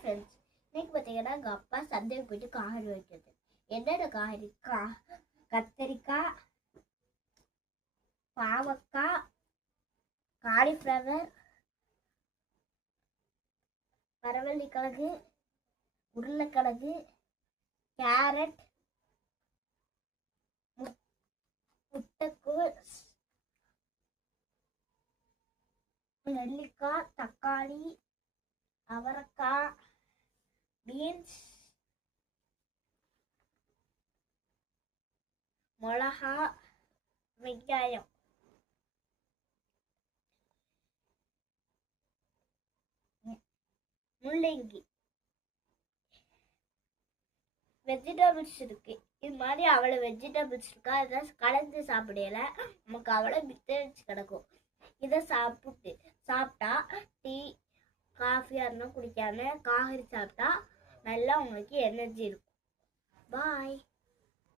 Friends, இன்னைக்கு பார்த்தீங்கன்னா எங்கள் அப்பா சந்தைக்கு போயிட்டு காய்கறி வைக்கிறது. என்னென்ன காய்கறி? கத்தரிக்காய், பாவக்காய், காலிஃப்ளவர், பரவள்ளிக்கிழங்கு, உருளைக்கிழங்கு, கேரட், முட்டைக்கோஸ், நெல்லிக்காய், தக்காளி, அவரைக்காய், பீன்ஸ், மிளகா, வெங்காயம். முள்ளங்கி, வெஜிடபிள்ஸ் இருக்கு. இது மாதிரி அவ்வளோ வெஜிடபிள்ஸ் இருக்கா, இதெல்லாம் கலந்து சாப்பிடல, நமக்கு அவ்வளோ மித்தரிச்சு கிடக்கும். இதை சாப்பிட்டா டீ காஃபி அதெல்லாம் குடிக்காம காய்கறி சாப்பிட்டா நல்லா உங்களுக்கு எனர்ஜி இருக்கும். பாய்.